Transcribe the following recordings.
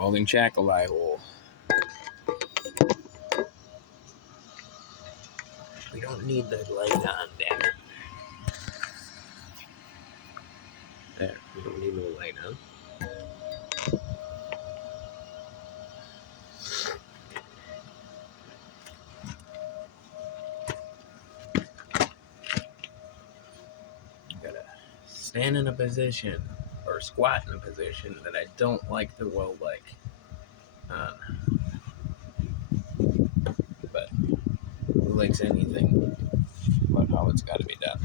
welding shackle eye hole. We don't need the light on, damn it. There, we don't need no light on. Gotta stand in a position or squat in a position that I don't like to weld like on. But who likes anything but how it's gotta be done?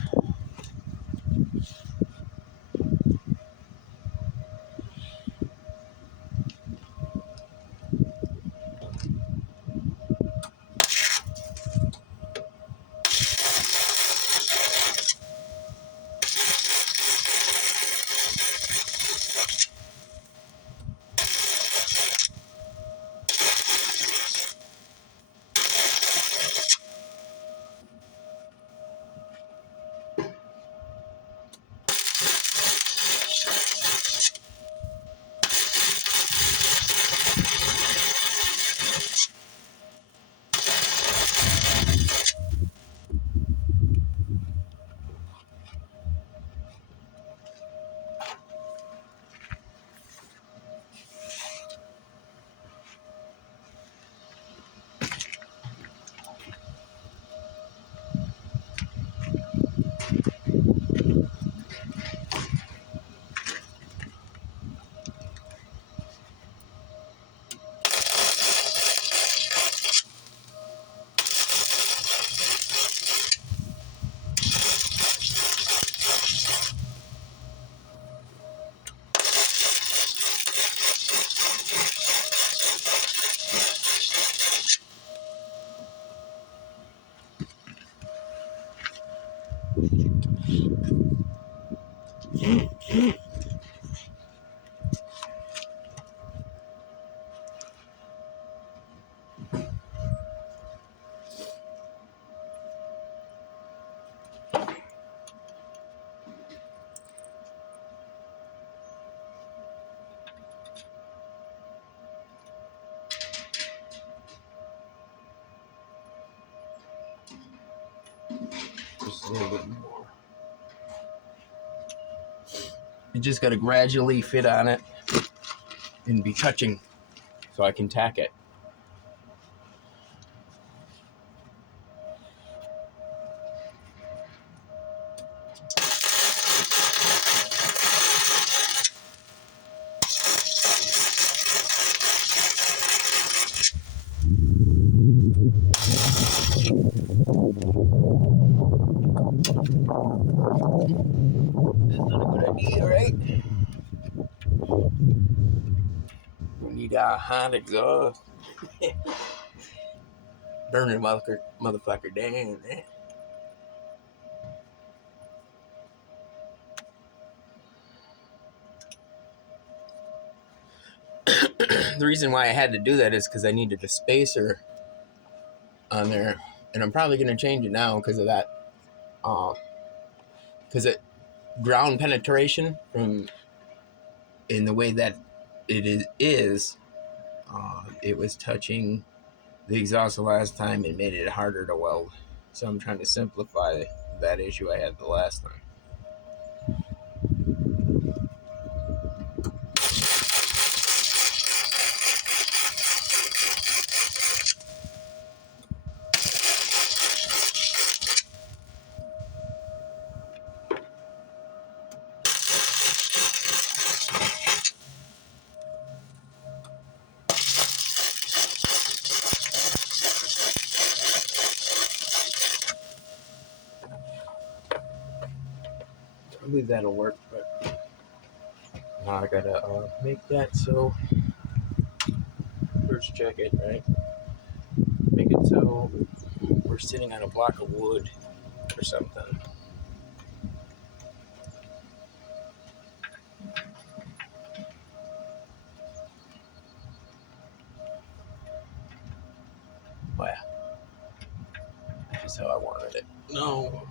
Just a little bit more. You just gotta gradually fit on it and be touching so I can tack it. That's not a good idea, right? We need a hot exhaust. Burning motherfucker down. The reason why I had to do that is because I needed a spacer on there, and I'm probably going to change it now because of that. Because it ground penetration from in the way that it is it was touching the exhaust the last time and made it harder to weld. So I'm trying to simplify that issue I had the last time. I believe that'll work, but now I gotta make that so first check it, right? Make it so we're sitting on a block of wood or something. Well, that's how I wanted it. No.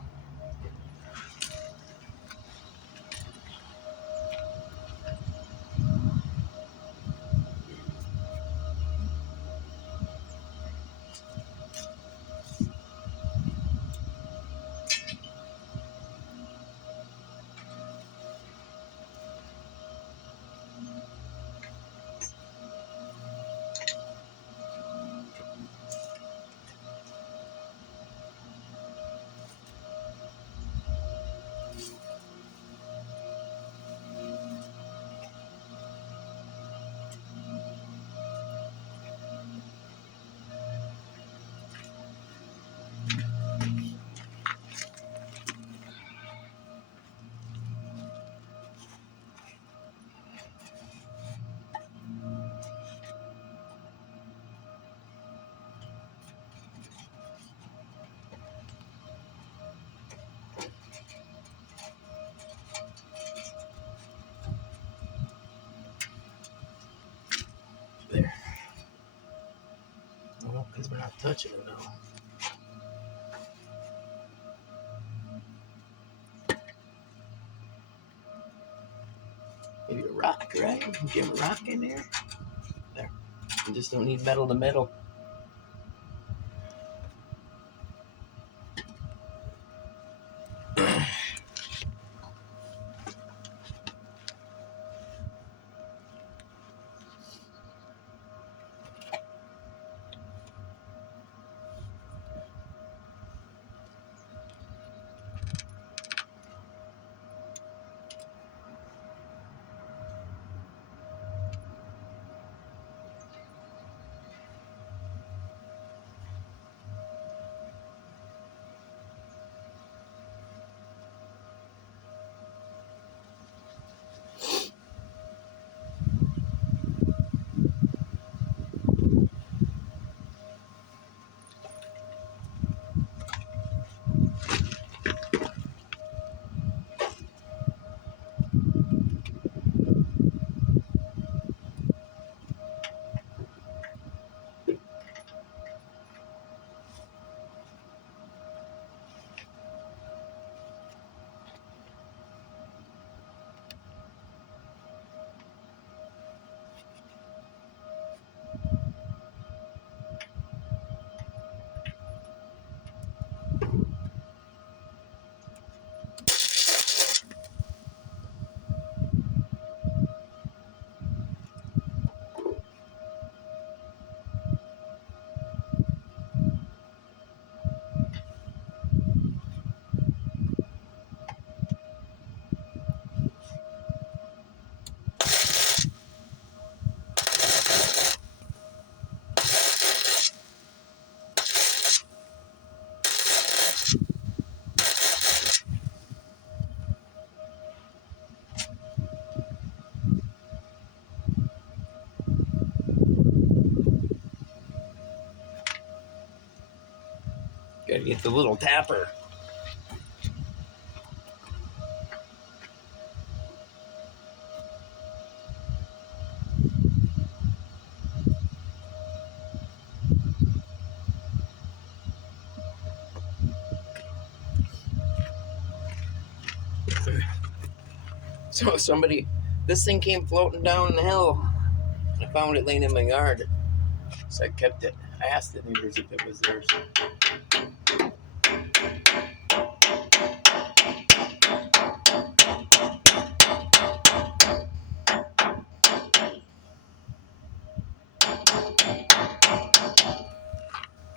Because we're not touching it now. Maybe a rock, right? Get a rock in there. There. You just don't need metal to metal. Gotta get the little tapper. So this thing came floating down the hill. I found it laying in my yard. So I kept it. I asked the neighbors if it was theirs.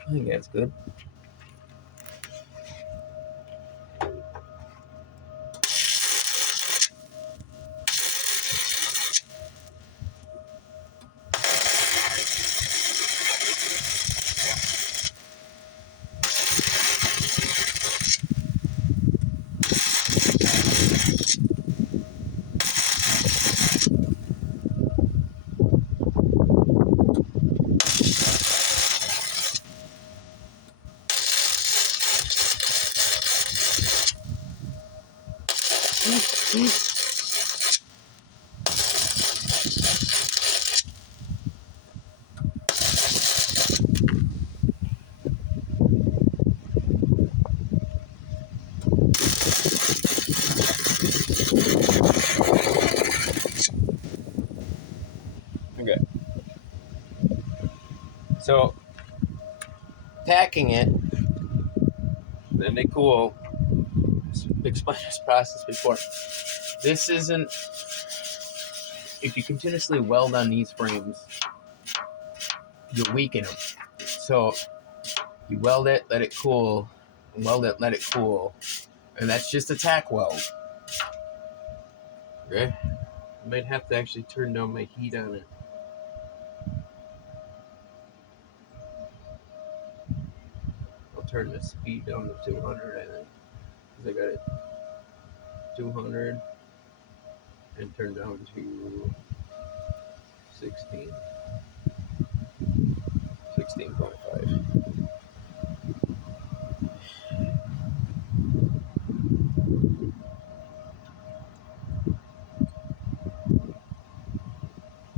I think that's good. Okay. So tacking it, then they cool. Explain this process before. This isn't. If you continuously weld on these frames, you'll weaken them. So you weld it, let it cool, weld it, let it cool, and that's just a tack weld. Okay. I might have to actually turn down my heat on it. I'll turn the speed down to 200, I think, because I got it 200 and turn down to 16. 16.5.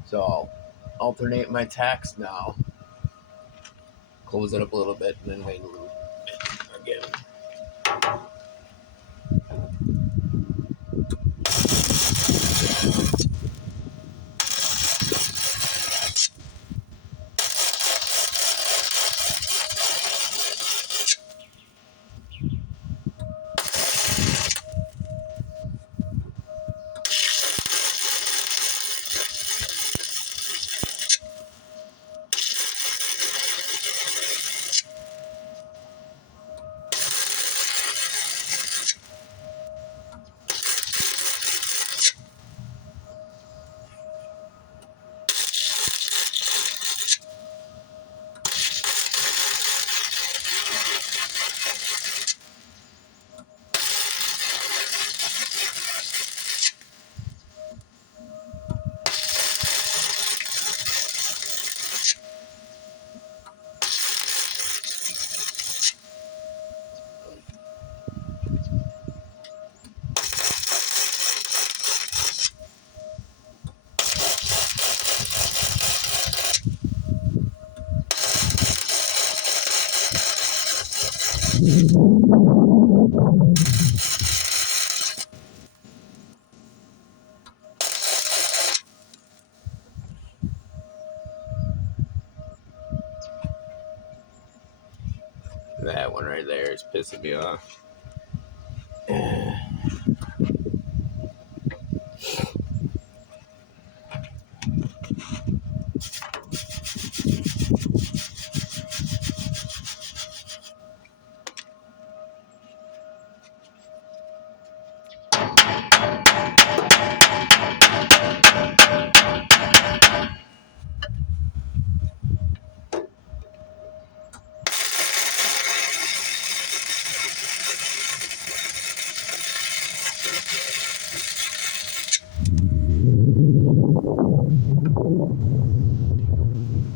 So I'll alternate my tacks now. close it up a little bit, and then wait a little bit again. That one right there is pissing me off.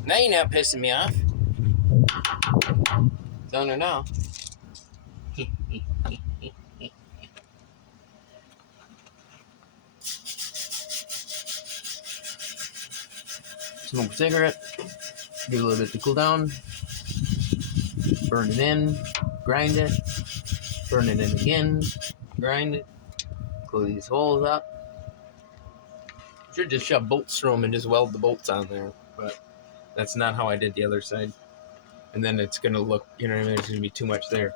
Now you're not pissing me off. Don't know. Smoke a cigarette, give it a little bit to cool down, burn it in, grind it, burn it in again, grind it, close these holes up. Should just shove bolts through them and just weld the bolts on there, but that's not how I did the other side. And then it's gonna look, you know what I mean, there's gonna be too much there.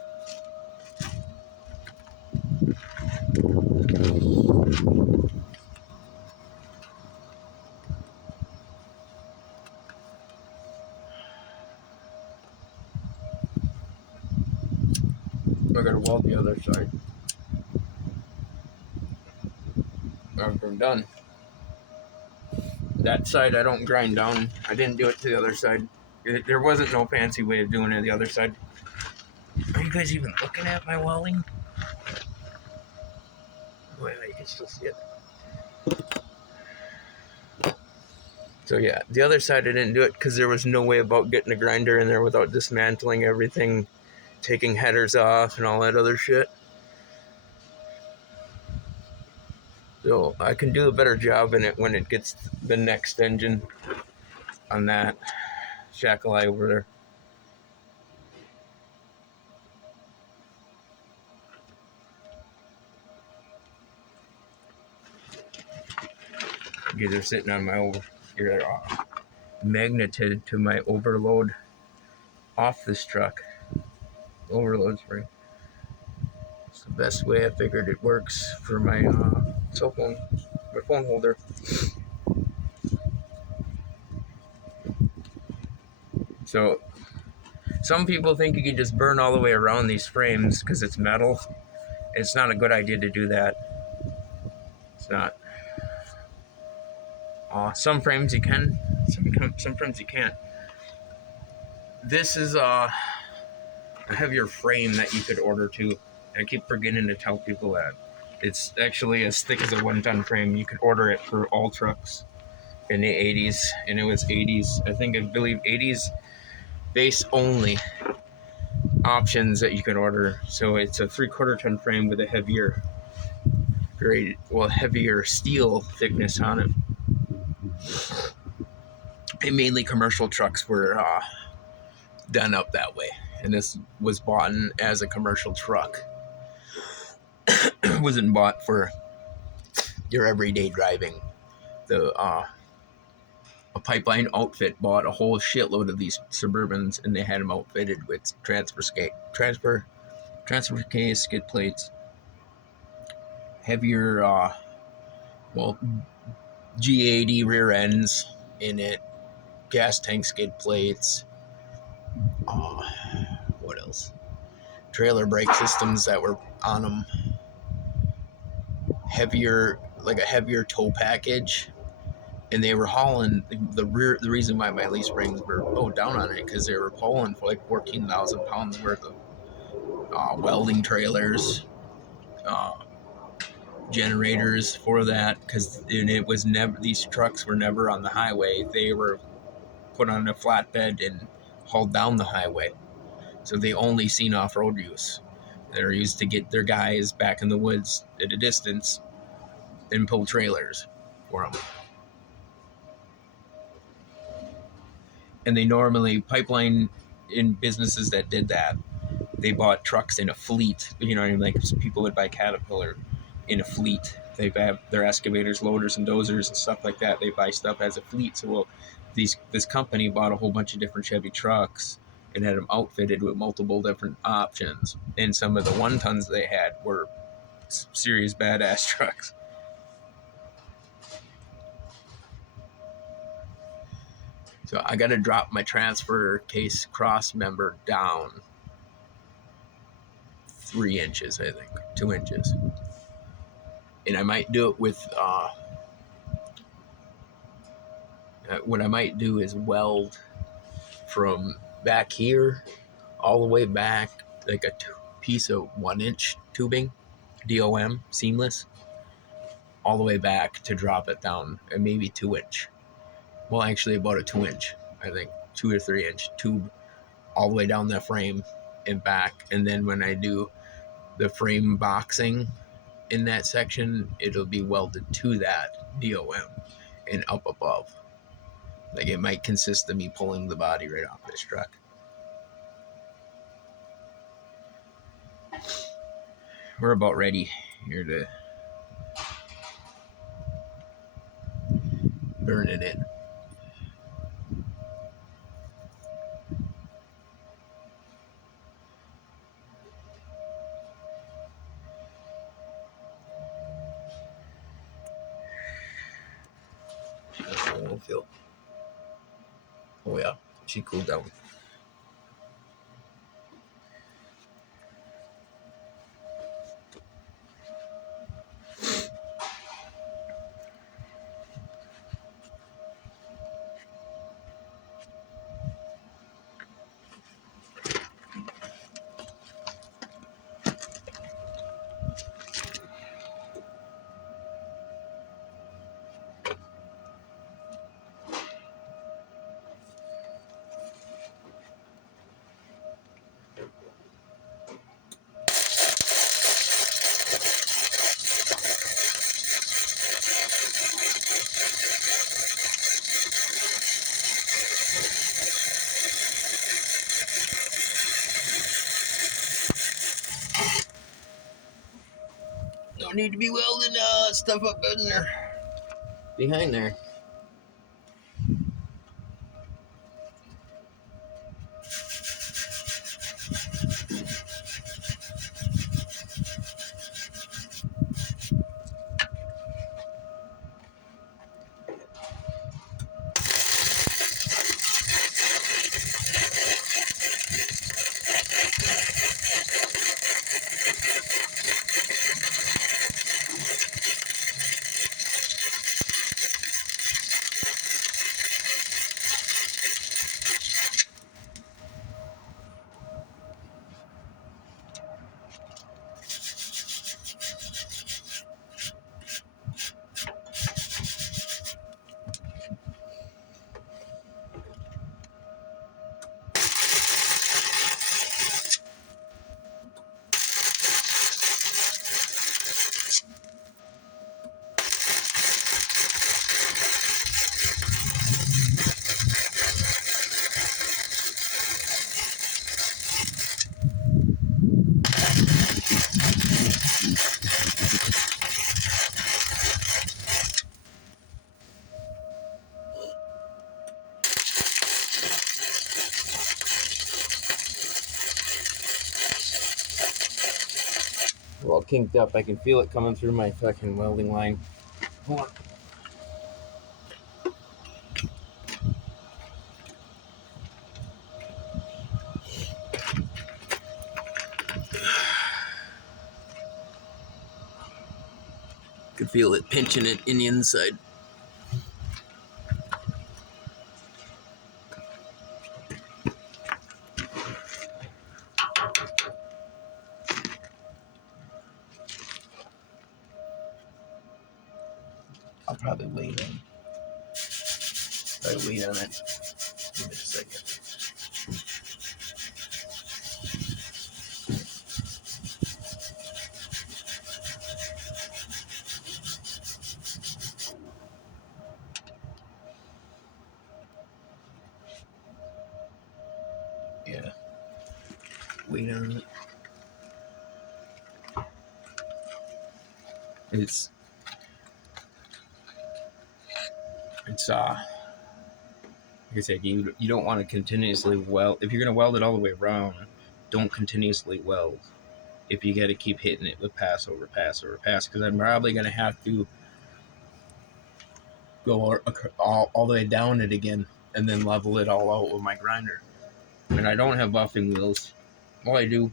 I gotta weld the other side. After I'm done. That side I don't grind down. I didn't do it to the other side. There wasn't no fancy way of doing it the other side. Are you guys even looking at my welding? Well, you can still see it. So yeah, the other side I didn't do it because there was no way about getting a grinder in there without dismantling everything, taking headers off and all that other shit. So I can do a better job in it when it gets the next engine on that shackle eye over there. These are sitting on my magneted to my overload off this truck. Overload spring. It's the best way I figured it works for my cell phone, my phone holder. So some people think you can just burn all the way around these frames because it's metal. It's not a good idea to do that. It's not. Some frames you can, some frames you can't. This is a heavier frame that you could order too. I keep forgetting to tell people that. It's actually as thick as a 1-ton frame. You could order it for all trucks in the 80s, and it was 80s. I believe 80s base only options that you can order. So it's a 3/4 ton frame with a heavier heavier steel thickness on it. And mainly commercial trucks were done up that way. And this was bought as a commercial truck. It wasn't bought for your everyday driving. The A pipeline outfit bought a whole shitload of these Suburbans, and they had them outfitted with transfer case, skid plates, heavier well G80 rear ends in it, gas tank skid plates. Uh, what else? Trailer brake systems that were on them. Like a heavier tow package, and they were hauling the reason why my lease rings were down on it, because they were hauling for like 14,000 pounds worth of welding trailers, uh, generators for that, because it was never, these trucks were never on the highway. They were put on a flatbed and hauled down the highway, so they only seen off-road use. They're used to get their guys back in the woods at a distance and pull trailers for them. And they normally, pipeline in businesses that did that, they bought trucks in a fleet. You know what I mean? Like people would buy Caterpillar in a fleet. They have their excavators, loaders, and dozers and stuff like that. They buy stuff as a fleet. So, this company bought a whole bunch of different Chevy trucks and had them outfitted with multiple different options. And some of the 1-tons they had were serious badass trucks. So I got to drop my transfer case cross member down 3 inches, I think, 2 inches. And I might do it with, what I might do is weld from back here all the way back, like a piece of 1-inch tubing, DOM, seamless, all the way back to drop it down, and maybe 2-inch. Well, actually about a 2-inch, I think, 2 or 3-inch tube all the way down the frame and back. And then when I do the frame boxing in that section, it'll be welded to that DOM and up above. Like it might consist of me pulling the body right off this truck. We're about ready here to burn it in. I don't feel. Oh yeah, she cooled down. Don't need to be welding stuff up in there, behind there. kinked up. I can feel it coming through my fucking welding line. Hold on. Could feel it pinching it in the inside. I'll probably wait on it. Give me a second. Yeah. Wait on it. It's like I said, you don't want to continuously weld. If you're gonna weld it all the way around, don't continuously weld. If you got to keep hitting it with pass over pass over pass, because I'm probably gonna have to go all the way down it again and then level it all out with my grinder. And I don't have buffing wheels. Well, I do.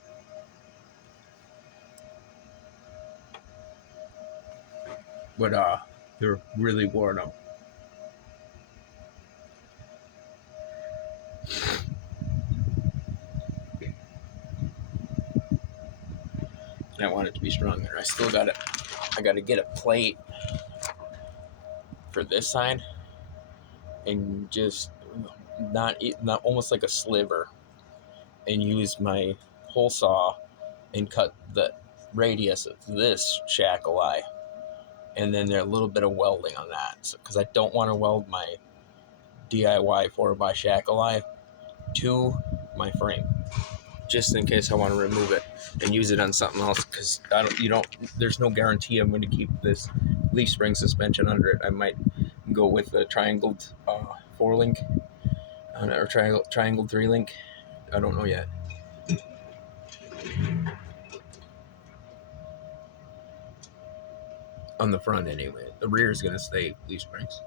But they're really worn out. I want it to be stronger. I gotta get a plate for this side and just not almost like a sliver, and use my hole saw and cut the radius of this shackle eye, and then there's a little bit of welding on that, because I don't want to weld my DIY 4x shackle eye to my frame, just in case I want to remove it and use it on something else, because there's no guarantee I'm going to keep this leaf spring suspension under it. I might go with a triangled 4-link or triangled 3-link. I don't know yet. On the front anyway. The rear is going to stay leaf springs.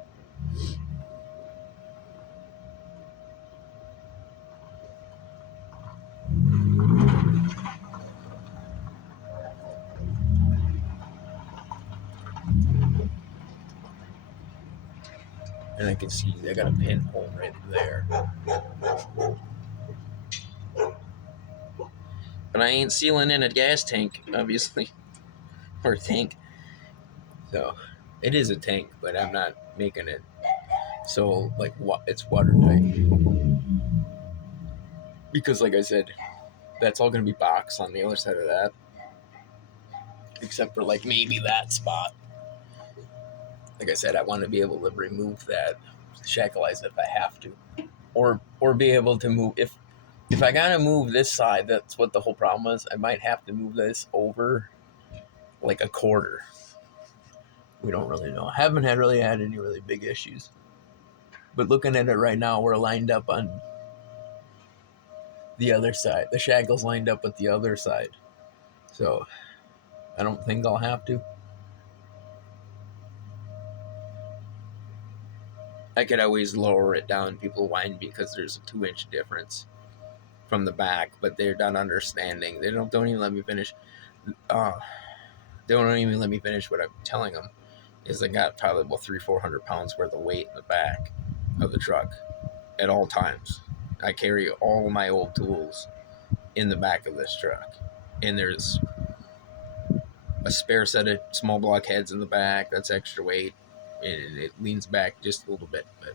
And I can see I got a pinhole right there. But I ain't sealing in a gas tank, obviously. Or a tank. So, it is a tank, but I'm not making it so, like, it's watertight. Because, like I said, that's all going to be box on the other side of that. Except for, like, maybe that spot. Like I said, I want to be able to remove that shackleize if I have to. Or be able to move, if I gotta move this side, that's what the whole problem is. I might have to move this over like a quarter. We don't really know. I haven't really had any really big issues. But looking at it right now, we're lined up on the other side. The shackle's lined up with the other side. So I don't think I'll have to. I could always lower it down. People whine because there's a 2-inch difference from the back, but they're not understanding. They don't even let me finish. They don't even let me finish what I'm telling them. Is I got probably about 300-400 pounds worth of weight in the back of the truck at all times. I carry all my old tools in the back of this truck, and there's a spare set of small block heads in the back. That's extra weight, and it leans back just a little bit, but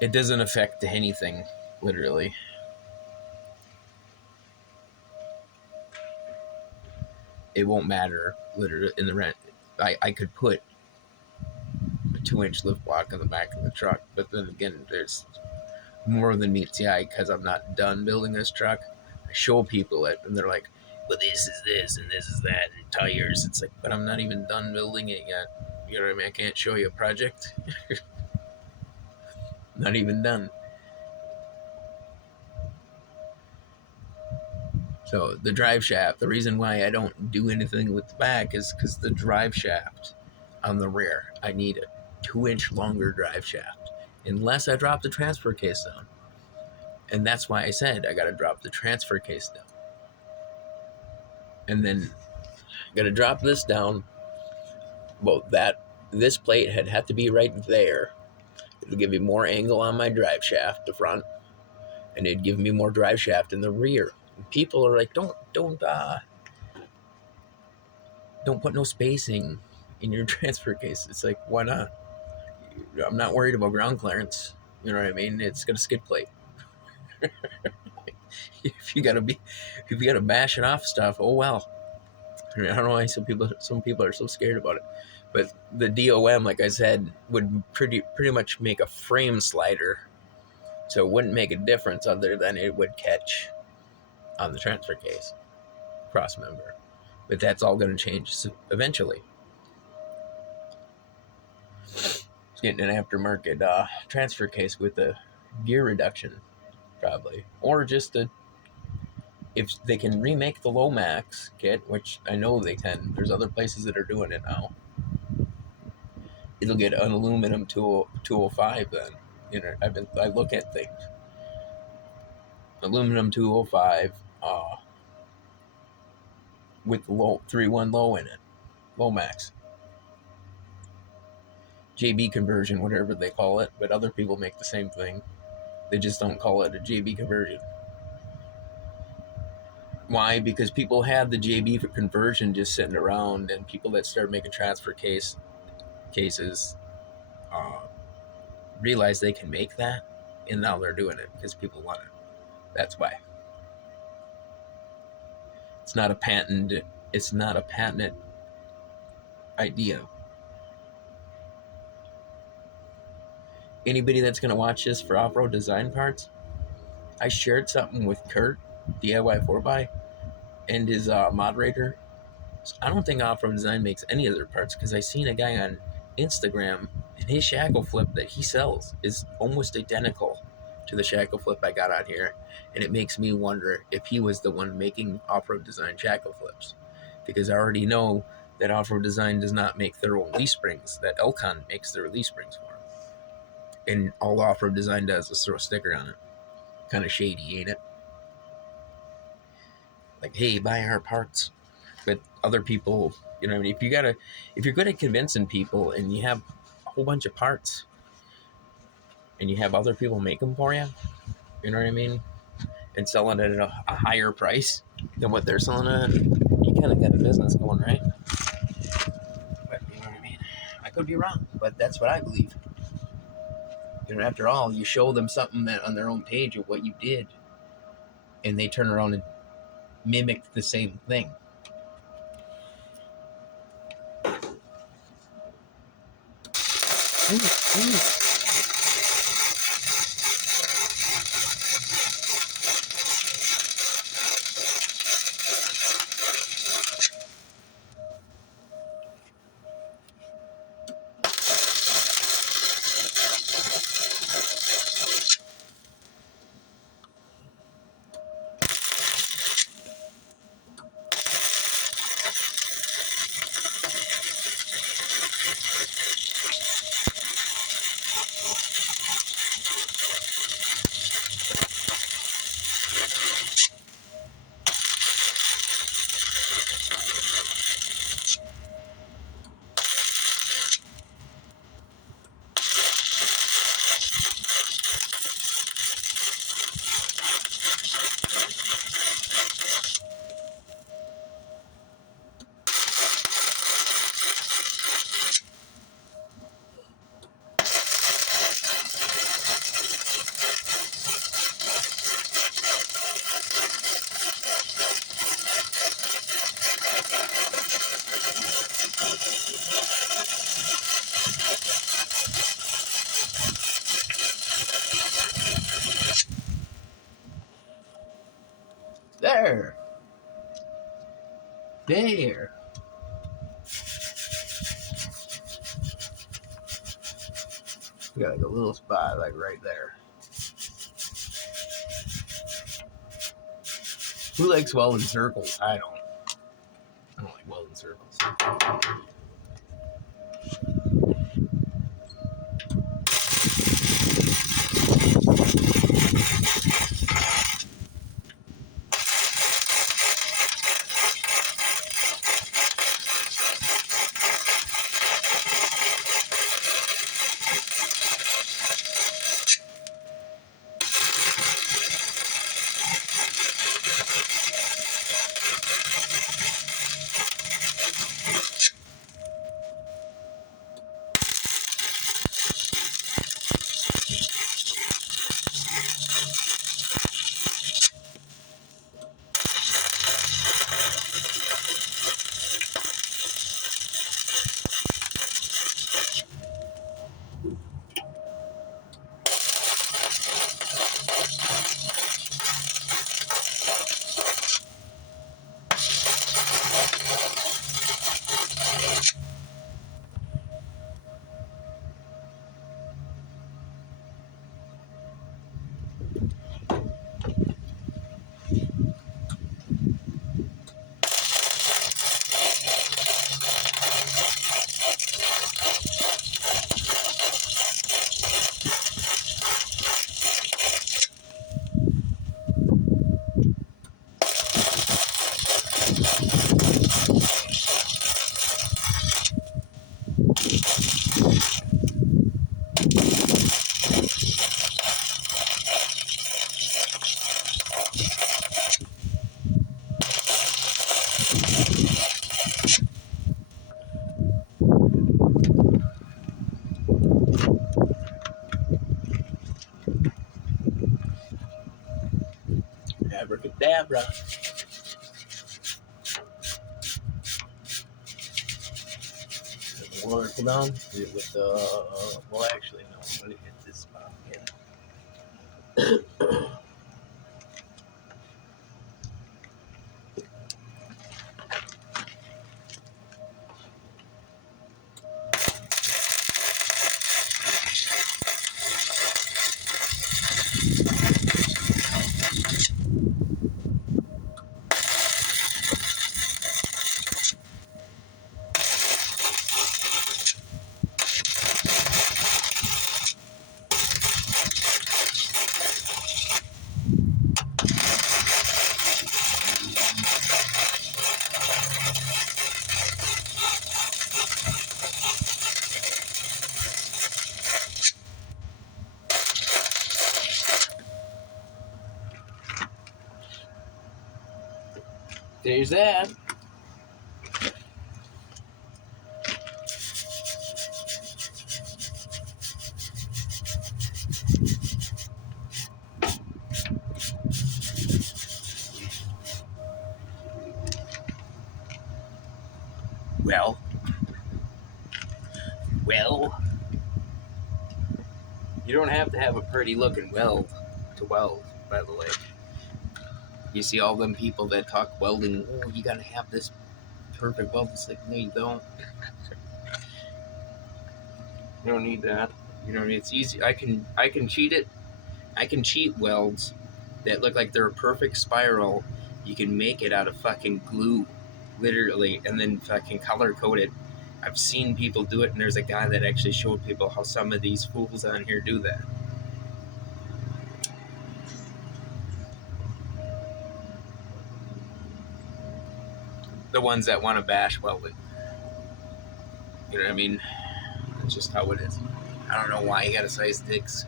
it doesn't affect anything, literally. It won't matter, literally, in the rent. I could put a 2-inch lift block in the back of the truck, but then again, there's more than meets the eye because I'm not done building this truck. I show people it, and they're like, well, this is this, and this is that, and tires. It's like, but I'm not even done building it yet. You know what I mean? I can't show you a project. Not even done. So the drive shaft, the reason why I don't do anything with the back is because the drive shaft on the rear, I need a 2-inch longer drive shaft, unless I drop the transfer case down. And that's why I said I got to drop the transfer case down. And then I got to drop this down. Well, this plate had to be right there. It'll give me more angle on my drive shaft, the front, and it'd give me more drive shaft in the rear. And people are like, don't put no spacing in your transfer case. It's like, why not? I'm not worried about ground clearance. You know what I mean? It's got a skid plate. if you gotta bash it off stuff, oh well. I don't know why some people are so scared about it. But the DOM, like I said, would pretty much make a frame slider, so it wouldn't make a difference other than it would catch on the transfer case cross member. But that's all going to change eventually. It's getting an aftermarket transfer case with a gear reduction, probably, or just if they can remake the Lomax kit, which I know they can. There's other places that are doing it now. It'll get an aluminum 205 then. You know, I look at things. Aluminum 205 with low 3.1 low in it. Lomax. JB conversion, whatever they call it, but other people make the same thing. They just don't call it a JB conversion. Why? Because people have the JB conversion just sitting around, and people that start making transfer cases realize they can make that, and now they're doing it because people want it. That's why. It's not a patented idea. Anybody that's going to watch this for off-road design parts, I shared something with Kurt, DIY 4x, and his moderator. I don't think off-road design makes any other parts, because I seen a guy on Instagram, and his shackle flip that he sells is almost identical to the shackle flip I got on here, and it makes me wonder if he was the one making off-road design shackle flips, because I already know that off-road design does not make their own leaf springs, that Elcon makes their leaf springs for them. And all off-road design does is throw a sticker on it. Kind of shady, ain't it? Like, hey, buy our parts. But other people, you know what I mean? If you're good at convincing people and you have a whole bunch of parts and you have other people make them for you, you know what I mean? And selling it at a higher price than what they're selling it at, you kind of got a business going, right? But you know what I mean? I could be wrong, but that's what I believe. You know, after all, you show them something that on their own page of what you did, and they turn around and mimic the same thing. There. We got like a little spot like right there. Who likes welding circles? I don't. I don't like welding circles. Abracadabra. The water come down with well, actually, no. I'm gonna hit this spot again. There's that. Well, you don't have to have a pretty looking weld to weld, by the way. You see all them people that talk welding, oh, you gotta have this perfect weld. It's like, no, you don't. You don't need that. You know, it's easy. I can cheat it. I can cheat welds that look like they're a perfect spiral. You can make it out of fucking glue, literally, and then fucking color code it. I've seen people do it, and there's a guy that actually showed people how some of these fools on here do that. The ones that want to bash welding. You know what I mean? That's just how it is. I don't know why you gotta size dicks.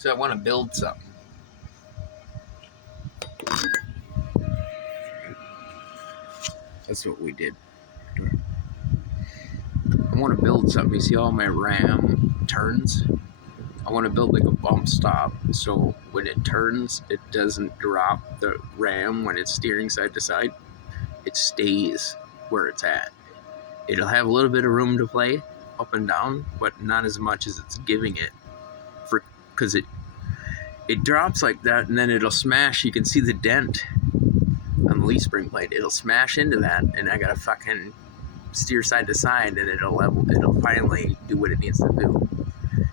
So I want to build something. That's what we did. I want to build something. You see all my ram turns? I want to build like a bump stop so when it turns, it doesn't drop the ram when it's steering side to side. It stays where it's at. It'll have a little bit of room to play up and down, but not as much as it's giving it. Because it drops like that and then it'll smash. You can see the dent on the leaf spring plate. It'll smash into that and I gotta fucking steer side to side and it'll finally do what it needs to do.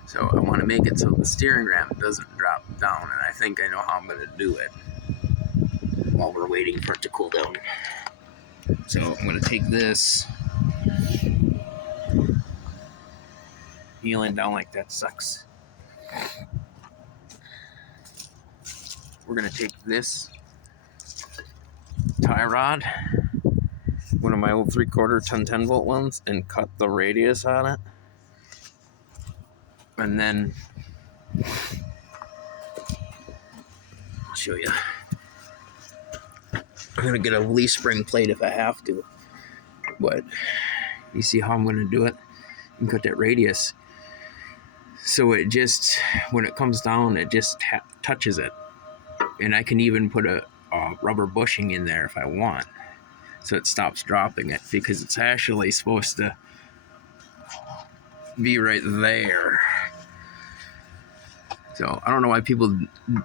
So I want to make it so the steering ram doesn't drop down, and I think I know how I'm going to do it while we're waiting for it to cool down. So I'm going to take this. Peeling down like that sucks. We're going to take this tie rod, one of my old 3/4 ton 10 volt ones, and cut the radius on it. And then I'll show you. I'm going to get a leaf spring plate if I have to. But you see how I'm going to do it? And cut that radius. So it just, when it comes down, it just touches it. And I can even put a rubber bushing in there if I want. So it stops dropping it, because it's actually supposed to be right there. So I don't know why people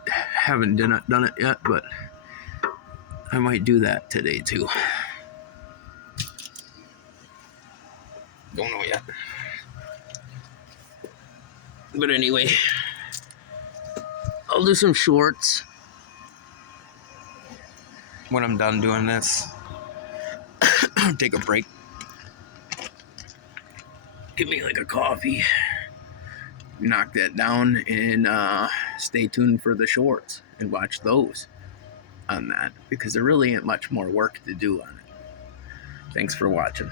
haven't done it yet, but I might do that today too. Don't know yet. But anyway, I'll do some shorts when I'm done doing this. Take a break. Give me like a coffee. Knock that down and stay tuned for the shorts and watch those on that, because there really ain't much more work to do on it. Thanks for watching.